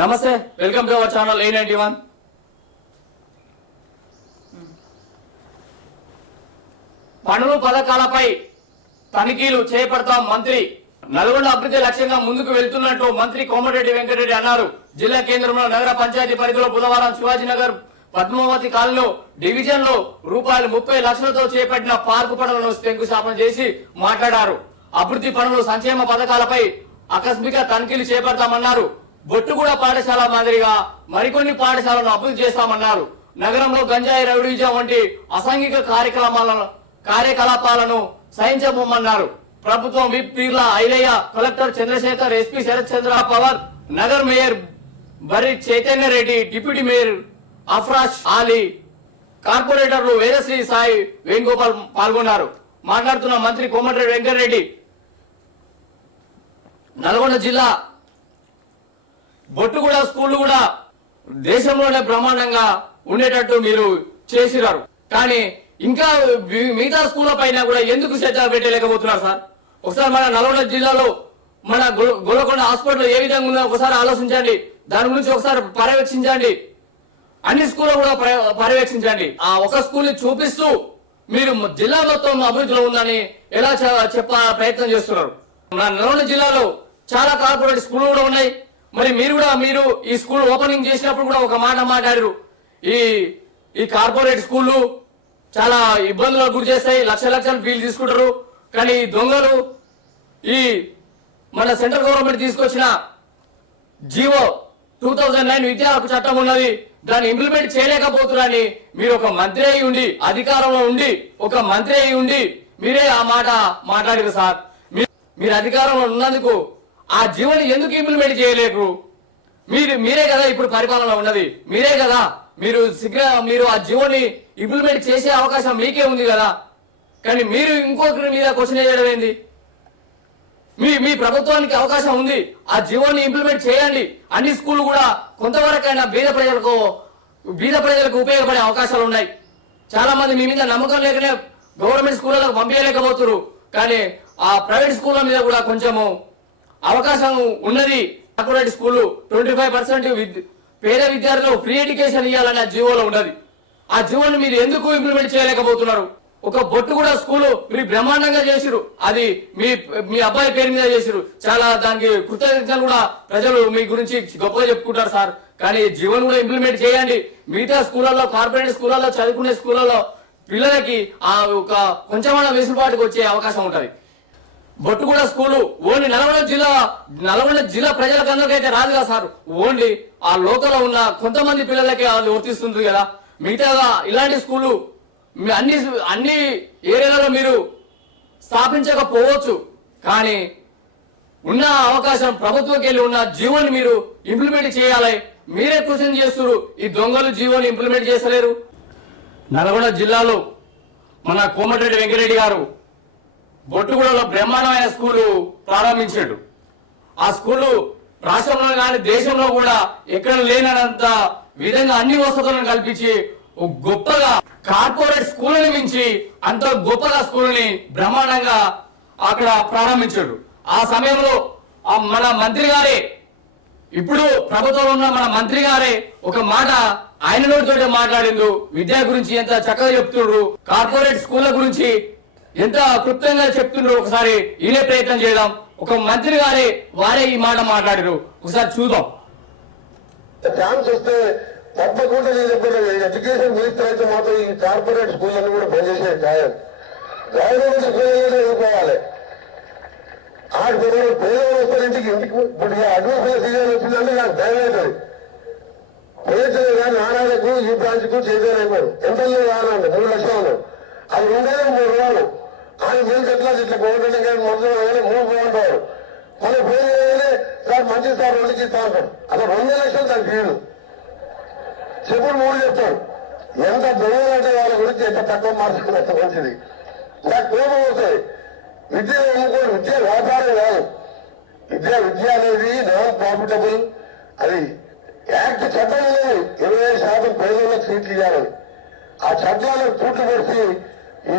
నమస్తే welcome to our channel A ninety one. పనులు పథకాలపై తనిఖీలు చేపడతాం మంత్రి. నల్గొండ అభివృద్ధి లక్ష్యంగా ముందుకు వెళ్తున్నట్టు మంత్రి కోమటిరెడ్డి వెంకటరెడ్డి అన్నారు. జిల్లా కేంద్రంలో నగర పంచాయతీ పరిధిలో బుధవారం శివాజీనగర్ పద్మావతి కాలనీలో డివిజన్లో రూపాయలు ముప్పై లక్షలతో చేపట్టిన పార్కు పనులను శంకుస్థాపన చేసి మాట్లాడారు. అభివృద్ధి పనులు సంక్షేమ పథకాలపై ఆకస్మిక తనిఖీలు చేపడతామన్నారు. బొట్టుగూడ పాఠశాల మాదిరిగా మరికొన్ని పాఠశాలను అభివృద్ధి చేస్తామన్నారు. నగరంలో గంజాయి రౌడీజం వంటి అసాంఘిక కార్యక్రమాలను కార్యకలాపాలను సహించబోమన్నారు. ప్రభుత్వం whip Peerla Ailaiah collector Chandrasekhar SP Sharath Chandra power నగర్ మేయర్ బరి చైతన్య రెడ్డి డిప్యూటీ మేయర్ అఫ్రాజ్ ఆలీ కార్పొరేటర్లు వేదశ్రీ సాయి వేణుగోపాల్ పాల్గొన్నారు. మాట్లాడుతున్న మంత్రి కోమటిరెడ్డి వెంకటరెడ్డి. నల్గొండ జిల్లా బొట్టు కూడా స్కూళ్ళు కూడా దేశంలోనే బ్రహ్మాండంగా ఉండేటట్టు మీరు చేసినారు. కానీ ఇంకా మిగతా స్కూళ్ళ పైన కూడా ఎందుకు శ్రద్ధ పెట్టలేకపోతున్నారు సార్? ఒకసారి మన నల్గొండ జిల్లాలో మన గొల- గొల్లకొండ హాస్పిటల్ ఏ విధంగా ఉందో ఒకసారి ఆలోచించండి. దాని గురించి ఒకసారి పర్యవేక్షించండి. అన్ని స్కూల్లో కూడా పర్యవేక్షించండి. ఆ ఒక స్కూల్ని చూపిస్తూ మీరు జిల్లా మొత్తం అభివృద్ధిలో ఉందని ఎలా చెప్ప ప్రయత్నం చేస్తున్నారు. మన నల్గొండ జిల్లాలో చాలా కార్పొరేట్ స్కూల్ కూడా ఉన్నాయి. మరి మీరు కూడా మీరు ఈ స్కూల్ ఓపెనింగ్ చేసినప్పుడు కూడా ఒక మాట మాట్లాడారు ఈ ఈ కార్పొరేట్ స్కూళ్ళు చాలా ఇబ్బందులకు గురి చేస్తాయి లక్ష లక్షలు ఫీజు తీసుకుంటారు. కానీ ఈ దొంగలు ఈ మన సెంట్రల్ గవర్నమెంట్ తీసుకొచ్చిన జీవో టూ థౌజండ్ నైన్ విద్యా హక్కు చట్టం ఉన్నది. దాన్ని ఇంప్లిమెంట్ చేయలేకపోతున్నారని మీరు ఒక మంత్రి అయి ఉండి అధికారంలో ఉండి ఒక మంత్రి అయి ఉండి మీరే ఆ మాట మాట్లాడారు సార్. మీరు అధికారంలో ఉన్నందుకు ఆ జీవోని ఎందుకు ఇంప్లిమెంట్ చేయలేరు మీరు మీరే కదా ఇప్పుడు పరిపాలన ఉన్నది. మీరే కదా మీరు శీఘ్ర మీరు ఆ జీవోని ఇంప్లిమెంట్ చేసే అవకాశం మీకే ఉంది కదా. కానీ మీరు ఇంకొకరి మీద క్వశ్చన్ చేయడం ఏంది? మీ మీ ప్రభుత్వానికి అవకాశం ఉంది. ఆ జీవోని ఇంప్లిమెంట్ చేయండి. అన్ని స్కూల్ కూడా కొంతవరకైనా బీద ప్రజలకు బీద ప్రజలకు ఉపయోగపడే అవకాశాలు ఉన్నాయి. చాలా మంది మీ మీద నమ్మకం లేకనే గవర్నమెంట్ స్కూళ్ళకు పంపించలేకపోతున్నారు. కానీ ఆ ప్రైవేట్ స్కూళ్ళ మీద కూడా కొంచెము అవకాశం ఉన్నది. Corporate school twenty five percent పేద విద్యార్థులకు ఫ్రీ ఎడ్యుకేషన్ ఇవ్వాలని ఆ జీవోలో ఉన్నది. ఆ జీవోని మీరు ఎందుకు ఇంప్లిమెంట్ చేయలేకపోతున్నారు? ఒక బొట్టు కూడా స్కూల్ మీరు బ్రహ్మాండంగా చేసిరు అది మీ మీ అబ్బాయి పేరు మీద చేసిరు చాలా దానికి కృతజ్ఞతలు కూడా ప్రజలు మీ గురించి గొప్పగా చెప్పుకుంటారు సార్. కానీ జీవన్ కూడా ఇంప్లిమెంట్ చేయండి. మిగతా స్కూళ్ళలో కార్పొరేట్ స్కూళ్ళలో చదువుకునే స్కూళ్ళలో పిల్లలకి ఆ ఒక కొంచెమైనా వెసులుబాటుకు వచ్చే అవకాశం ఉంటుంది. బొట్టుగూడ స్కూలు ఓన్లీ నల్గొండ జిల్లా నల్గొండ జిల్లా ప్రజలకు అందరికైతే రాదు కదా సార్? ఓన్లీ ఆ లోకల్లో ఉన్న కొంతమంది పిల్లలకి అది వర్తిస్తుంది కదా? మిగతాగా ఇలాంటి స్కూలు అన్ని అన్ని ఏరియాలలో మీరు స్థాపించకపోవచ్చు. కానీ ఉన్న అవకాశం ప్రభుత్వంకి వెళ్ళి ఉన్న జీవోని మీరు ఇంప్లిమెంట్ చేయాలి. మీరే క్వశ్చన్ చేస్తున్నారు ఈ దొంగలు జీవోని ఇంప్లిమెంట్ చేస్తలేరు. నల్గొండ జిల్లాలో మన కోమటిరెడ్డి వెంకరెడ్డి గారు బొట్టుగూడలో బ్రహ్మాండమైన స్కూలు ప్రారంభించాడు. ఆ స్కూలు రాష్ట్రంలో కానీ దేశంలో కూడా ఎక్కడ లేనంత విధంగా అన్ని వసతులను కల్పించి గొప్పగా కార్పొరేట్ స్కూల్ని మించి అంత గొప్పగా స్కూల్ని బ్రహ్మాండంగా అక్కడ ప్రారంభించాడు. ఆ సమయంలో ఆ మన మంత్రి గారే ఇప్పుడు ప్రభుత్వంలో ఉన్న మన మంత్రి గారే ఒక మాట ఆయన నోటితోటే మాట్లాడిండు. విద్య గురించి ఎంత చక్కగా చెప్తుండ్రు. కార్పొరేట్ స్కూళ్ళ గురించి ఎంత క్లుప్తంగా చెప్తుండ్రు ఒకసారి ఈయనే ప్రయత్నం చేద్దాం. ఒక మంత్రి గారే వారే ఈ మాట మాట్లాడారు ఒకసారి చూద్దాం. ప్లాన్ చూస్తే తప్పకుండా నేను చెప్పాను ఎడ్యుకేషన్ మినిస్టర్ అయితే మాత్రం ఈ కార్పొరేట్ స్కూల్ స్కూళ్ళని కూడా పనిచేసే ఖాయం గవర్నమెంట్ స్కూల్ చదువుకోవాలి ఆడ పిల్లలు పేదవాళ్ళు వస్తారు ఇంటికి. ఇంటికి ఇప్పుడు అడ్మిషన్ సీజన్ వచ్చిందంటే నాకు భయం అవుతుంది. పేదలు కానీ ఆనాలకు ఈ బ్రాంచ్కు చేసేయలేరు ఎంత ఆనండి మూడు లక్షలు అది ఉండేది మూడు రోజులు ఆయన మేము ఎట్లా ఇట్లా గవర్నమెంట్ కానీ మొదలు కానీ మూడు బాగుంటారు మనం పేరు చేయగానే సార్ మంచి సార్ రెండుకి ఇస్తా ఉంటాడు అసలు రెండు లక్షలు దాని ఫీజు చెప్పుడు మూడు చెప్తాడు ఎంత దొంగలంటే వాళ్ళ గురించి ఎంత తక్కువ మార్చుకుని ఎంత మంచిది. నాకు కోపం వస్తుంది. విద్య అమ్ముకోడు విద్య వ్యాపారం కాదు. విద్య విద్య అనేది నాన్ ప్రాఫిటబుల్ అది యాక్ట్ చట్టం లేదు. ఇరవై ఐదు శాతం పేదలకు సీట్లు ఇవ్వాలని ఆ చట్టాలను పూర్తి పెట్టి ఈ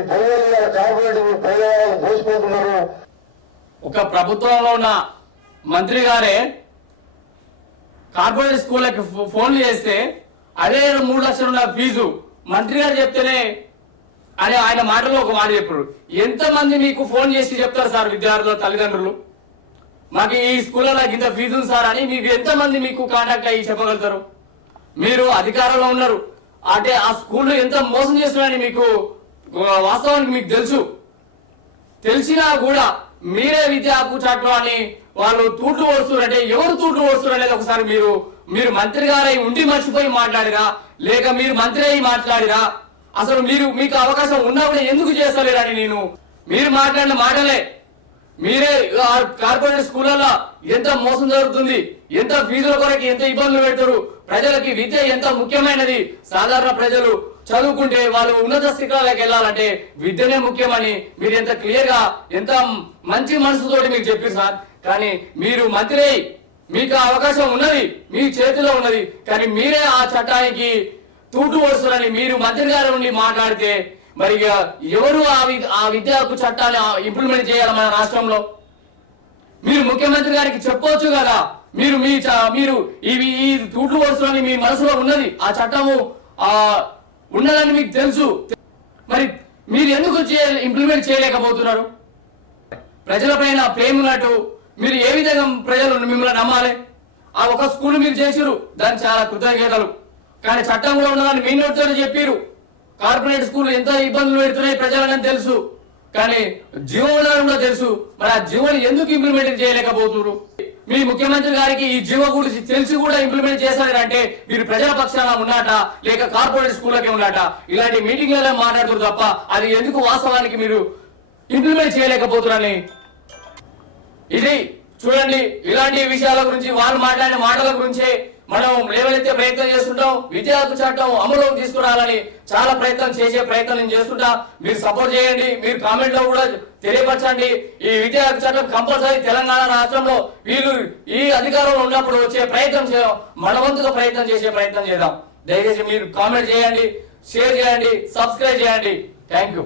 దొంగలు ఒక ప్రభుత్వంలో ఉన్న మంత్రి గారే కార్పొరేట్ స్కూళ్ళకి ఫోన్లు చేస్తే అదే మూడు లక్షలు ఉన్న ఫీజు మంత్రి గారు చెప్తేనే అని ఆయన మాటలో ఒక మాట చెప్పారు. ఎంతమంది మీకు ఫోన్ చేసి చెప్తారు సార్ విద్యార్థుల తల్లిదండ్రులు? మాకు ఈ స్కూల్లో ఇంత ఫీజు ఉంది సార్ అని మీకు ఎంతమంది మీకు కాంటాక్ట్ అయ్యి చెప్పగలుగుతారు? మీరు అధికారంలో ఉన్నారు. అంటే ఆ స్కూల్లో ఎంత మోసం చేస్తున్నారని మీకు వాస్తవానికి మీకు తెలుసు. తెలిసినా కూడా మీరే విద్య కూర్చాట్లు అని వాళ్ళు తూట్లు ఓడుస్తున్నారు ఎవరు తూట్లు ఓడుస్తున్నారు అనేది ఒకసారి మీరు మీరు మంత్రి గారై ఉండి మర్చిపోయి మాట్లాడిరా లేక మీరు మంత్రి అయి మాట్లాడిరా. అసలు మీరు మీకు అవకాశం ఉన్నప్పుడు ఎందుకు చేస్తలేరని నేను. మీరు మాట్లాడిన మాటలే. మీరే కార్పొరేట్ స్కూళ్ళల్లో ఎంత మోసం జరుగుతుంది ఎంత ఫీజుల కొరకు ఎంత ఇబ్బందులు పెడతారు ప్రజలకి విద్య ఎంత ముఖ్యమైనది సాధారణ ప్రజలు చదువుకుంటే వాళ్ళు ఉన్నత శిఖరాలకు వెళ్ళాలంటే విద్యనే ముఖ్యమని మీరు ఎంత క్లియర్గా ఎంత మంచి మనసుతోటి మీకు చెప్పారు సార్. కానీ మీరు మంత్రి మీకు ఆ అవకాశం ఉన్నది మీ చేతిలో ఉన్నది కానీ మీరే ఆ చట్టానికి తూటు వస్తున్నారని మీరు మంత్రి గారు ఉండి మాట్లాడితే మరి ఇక ఎవరు ఆ వి- ఆ విద్యకు చట్టాన్ని ఇంప్లిమెంట్ చేయాలి మన రాష్ట్రంలో? మీరు ముఖ్యమంత్రి గారికి చెప్పవచ్చు కదా. మీరు మీ మీరు ఇవి ఈ తూట్లు వస్తుందని మీ మనసులో ఉన్నది ఆ చట్టము ఆ ఉన్నదని మీకు తెలుసు. మరి మీరు ఎందుకు ఇంప్లిమెంట్ చేయలేకపోతున్నారు? ప్రజలపైన ప్రేమ ఉన్నట్టు మీరు ఏ విధంగా ప్రజలు మిమ్మల్ని నమ్మాలి? ఆ ఒక స్కూల్ మీరు చేసిరు దాని చాలా కృతజ్ఞతలు. కానీ చట్టంలో ఉన్నదని మీ నోటితో చెప్పారు కార్పొరేట్ స్కూల్ ఎంత ఇబ్బందులు పెడుతున్నాయి ప్రజలని తెలుసు. కానీ జీవో కూడా తెలుసు. మరి ఆ జీవోని ఎందుకు ఇంప్లిమెంట్ చేయలేకపోతున్నారు? మీ ముఖ్యమంత్రి గారికి ఈ జీవో గురించి తెలిసి కూడా ఇంప్లిమెంట్ చేశారంటే మీరు ప్రజల పక్షాన ఉన్నట లేక కార్పొరేట్ స్కూళ్ళకే ఉన్నాట ఇలాంటి మీటింగ్లలో మాట్లాడుతారు తప్ప అది ఎందుకు వాస్తవానికి మీరు ఇంప్లిమెంట్ చేయలేకపోతున్నారని? ఇది చూడండి ఇలాంటి విషయాల గురించి వాళ్ళు మాట్లాడిన మాటల గురించే మనం లేవనెత్తే ప్రయత్నం చేస్తుంటాం విద్యా హక్కు చట్టం అమలులోకి తీసుకురావాలని చాలా ప్రయత్నం చేసే ప్రయత్నం నేను చేస్తుంటా. మీరు సపోర్ట్ చేయండి మీరు కామెంట్లో కూడా తెలియపరచండి. ఈ విద్యా హక్కు చట్టం కంపల్సరీ తెలంగాణ రాష్ట్రంలో వీళ్ళు ఈ అధికారంలో ఉన్నప్పుడు వచ్చే ప్రయత్నం చేద్దాం మనవంతుగా ప్రయత్నం చేసే ప్రయత్నం చేద్దాం. దయచేసి మీరు కామెంట్ చేయండి షేర్ చేయండి సబ్స్క్రైబ్ చేయండి. Thank you